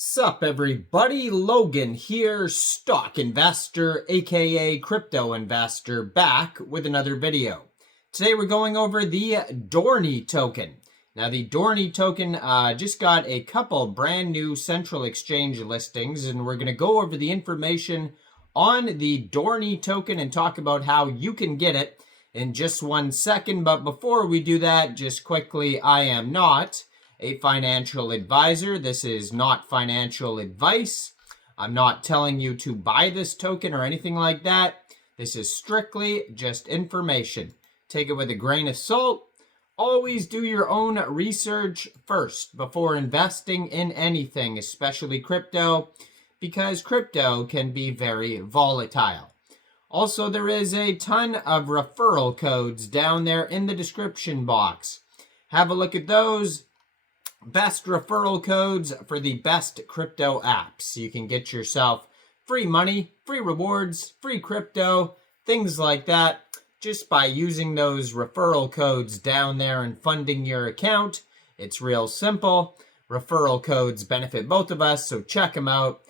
Sup everybody, Logan here, stock investor aka crypto investor, back with another video. Today we're going over the Dohrnii token. Now the Dohrnii token just got a couple brand new central exchange listings, and we're going to go over the information on the Dohrnii token and talk about how you can get it in just 1 second. But before we do that, just quickly, I am not a financial advisor. This is not financial advice. I'm not telling you to buy this token or anything like that. This is strictly just information. Take it with a grain of salt. Always do your own research first before investing in anything, especially crypto, because crypto can be very volatile. Also, there is a ton of referral codes down there in the description box. Have a look at those. Best referral codes for the best crypto apps. You can get yourself free money, free rewards, free crypto, things like that, just by using those referral codes down there and funding your account. It's real simple. Referral codes benefit both of us, so check them out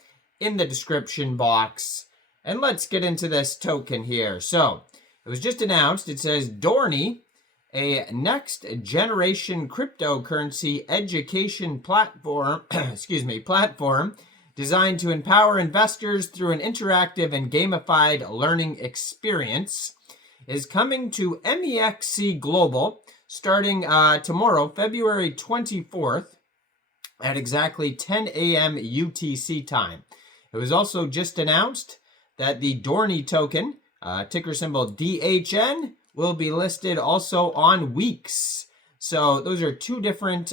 in the description box. And let's get into this token here. So it was just announced. It says Dohrnii, a next generation cryptocurrency education platform, platform designed to empower investors through an interactive and gamified learning experience, is coming to Mexc Global starting tomorrow, February 24th at exactly 10 a.m. UTC time. It was also just announced that the Dohrnii token, ticker symbol DHN, will be listed also on Weex. So those are two different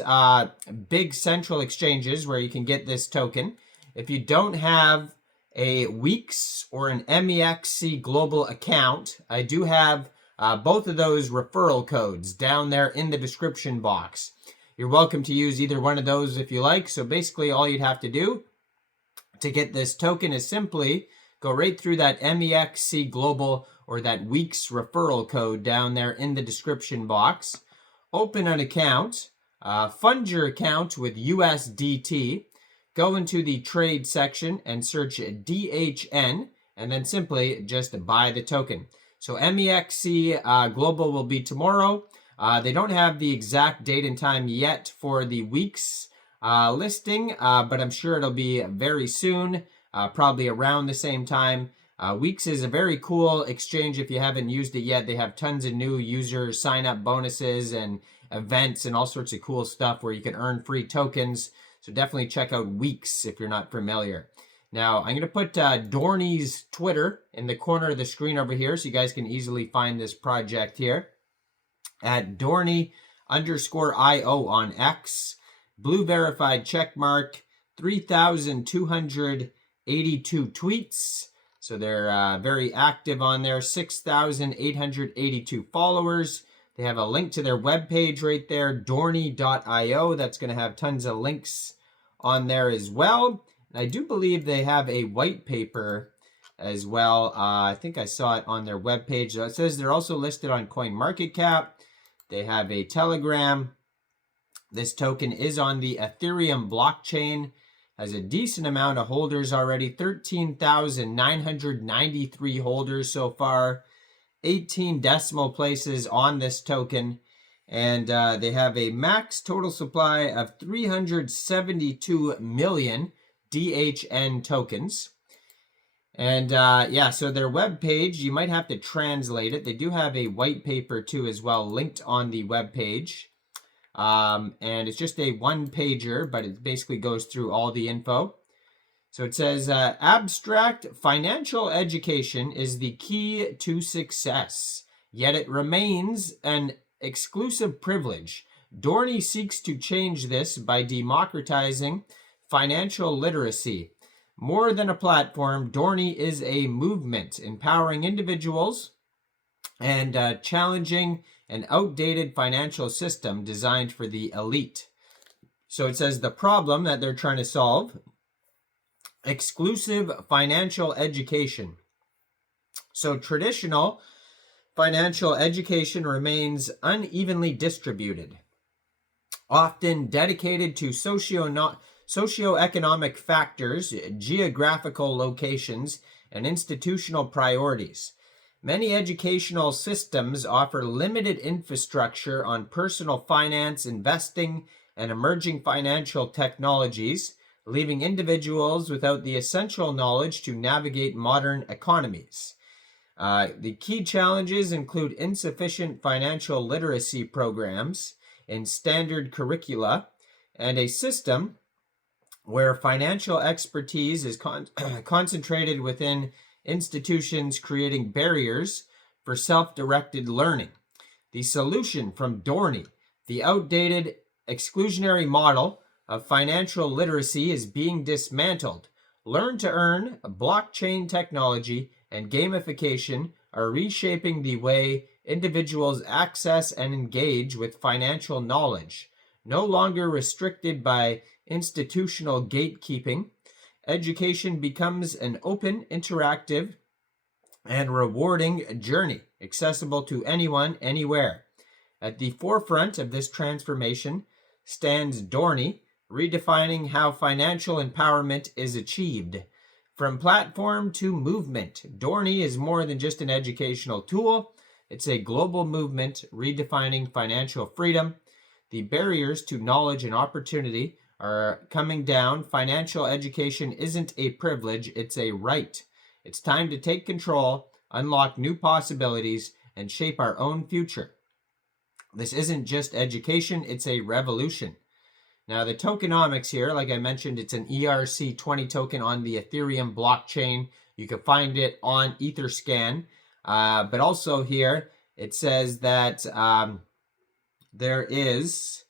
big central exchanges where you can get this token. If you don't have a Weex or an Mexc Global account, I do have both of those referral codes down there in the description box. You're welcome to use either one of those if you like. So basically all you'd have to do to get this token is simply go right through that Mexc Global or that Weex referral code down there in the description box. Open an account, fund your account with USDT, go into the trade section and search DHN, and then simply just buy the token. So Mexc Global will be tomorrow. They don't have the exact date and time yet for the Weex listing, but I'm sure it'll be very soon, probably around the same time. Weex is a very cool exchange if you haven't used it yet. They have tons of new user sign-up bonuses and events and all sorts of cool stuff where you can earn free tokens. So definitely check out Weex if you're not familiar. Now, I'm going to put Dohrnii's Twitter in the corner of the screen over here so you guys can easily find this project here at Dohrnii_IO on X. Blue verified checkmark, 3,282 tweets. So they're very active on there, 6,882 followers. They have a link to their webpage right there, Dohrnii.io. That's going to have tons of links on there as well. And I do believe they have a white paper as well. I think I saw it on their webpage. So it says they're also listed on CoinMarketCap. They have a Telegram. This token is on the Ethereum blockchain. Has a decent amount of holders already, 13,993 holders so far, 18 decimal places on this token, and they have a max total supply of 372 million DHN tokens. And yeah, so their webpage, you might have to translate it. They do have a white paper too as well, linked on the webpage. And it's just a one-pager, but it basically goes through all the info. So it says, abstract financial education is the key to success, yet it remains an exclusive privilege. Dohrnii seeks to change this by democratizing financial literacy. More than a platform, Dohrnii is a movement, empowering individuals and challenging an outdated financial system designed for the elite. So it says the problem that they're trying to solve, exclusive financial education. So traditional financial education remains unevenly distributed, often dedicated to socioeconomic factors, geographical locations, and institutional priorities. Many educational systems offer limited infrastructure on personal finance, investing, and emerging financial technologies, leaving individuals without the essential knowledge to navigate modern economies. The key challenges include insufficient financial literacy programs in standard curricula and a system where financial expertise is concentrated within institutions, creating barriers for self-directed learning. The solution from Dohrnii, the outdated exclusionary model of financial literacy, is being dismantled. Learn to earn, blockchain technology, and gamification are reshaping the way individuals access and engage with financial knowledge. No longer restricted by institutional gatekeeping, education becomes an open, interactive, and rewarding journey, accessible to anyone, anywhere. At the forefront of this transformation stands Dohrnii, redefining how financial empowerment is achieved. From platform to movement, Dohrnii is more than just an educational tool. It's a global movement redefining financial freedom. The barriers to knowledge and opportunity are coming down. Financial education isn't a privilege, it's a right. It's time to take control, unlock new possibilities, and shape our own future. This isn't just education, it's a revolution. Now, the tokenomics here, like I mentioned, it's an ERC20 token on the Ethereum blockchain. You can find it on Etherscan. But also here, it says that there is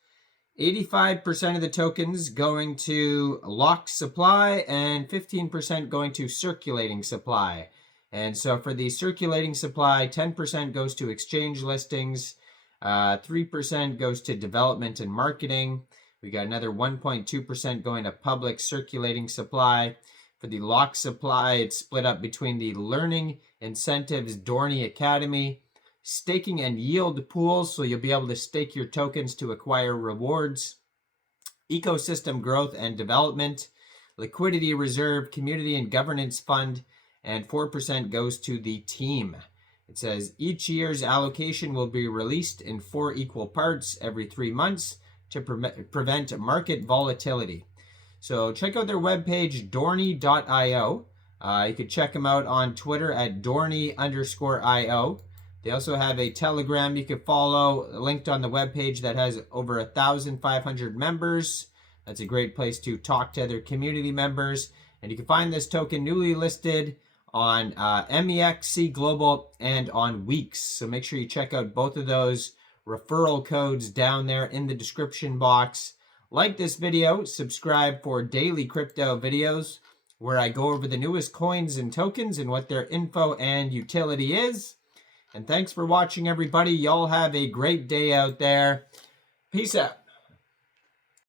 85% of the tokens going to locked supply and 15% going to circulating supply. And so for the circulating supply, 10% goes to exchange listings, 3% goes to development and marketing. We got another 1.2% going to public circulating supply. For the locked supply, it's split up between the Learning Incentives Dohrnii Academy, staking and yield pools, so you'll be able to stake your tokens to acquire rewards, ecosystem growth and development, liquidity reserve, community and governance fund, and 4% goes to the team. It says each year's allocation will be released in 4 equal parts every 3 months to prevent market volatility. So check out their webpage, dohrnii.io. You can check them out on Twitter at Dohrnii_IO. They also have a Telegram you can follow, linked on the webpage, that has over 1,500 members. That's a great place to talk to other community members. And you can find this token newly listed on Mexc Global and on Weex. So make sure you check out both of those referral codes down there in the description box. Like this video, subscribe for daily crypto videos where I go over the newest coins and tokens and what their info and utility is. And thanks for watching, everybody. Y'all have a great day out there. Peace out.